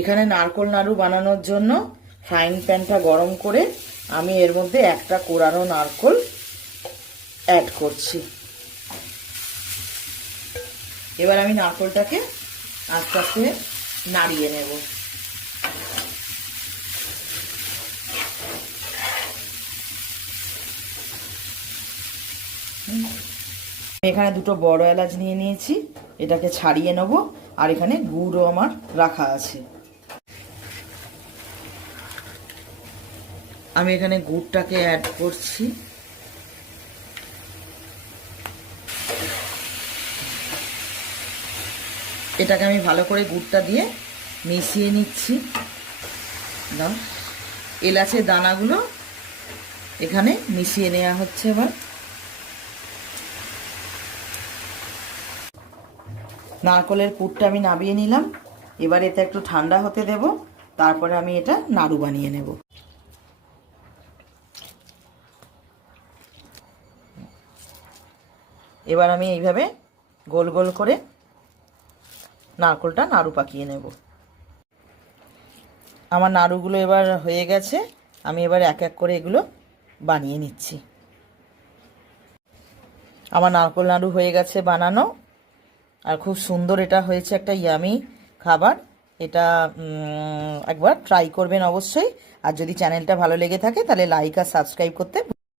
এখানে নারকোল নাড়ু বানানোর জন্য ফ্রাইং প্যানটা গরম করে আমি এর মধ্যে একটা কোরানো নারকোল অ্যাড করছি। এবার আমি নারকোলটাকে আস্তে আস্তে নাড়িয়ে নেব। এখানে দুটো বড় এলাচ নিয়ে নিয়েছি, এটাকে ছাড়িয়ে নেব। আর এখানে গুড়ও আমার রাখা আছে। আমি এখানে গুড়টাকে অ্যাড করছি। এটাকে আমি ভালো করে গুড়টা দিয়ে মিশিয়ে নিচ্ছি। দাও, এলাচের দানাগুলো এখানে মিশিয়ে নেওয়া হচ্ছে। এবার নারকলের পুরটা আমি নামিয়ে নিলাম। এবার এটা একটু ঠান্ডা হতে দেব, তারপরে আমি এটা নাড়ু বানিয়ে নেব। এবার আমি এইভাবে গোল গোল করে নারকলটা নাড়ু পাকিয়ে নেব। আমার নাড়ুগুলো এবার হয়ে গেছে, আমি এবার এক এক করে এগুলো বানিয়ে নিচ্ছি। আমার নারকল নাড়ু হয়ে গেছে বানানো, আর খুব সুন্দর এটা হয়েছে, একটা ইয়ামি খাবার। এটা একবার ট্রাই করবেন অবশ্যই। আর যদি চ্যানেলটা ভালো লেগে থাকে তাহলে লাইক আর সাবস্ক্রাইব করতে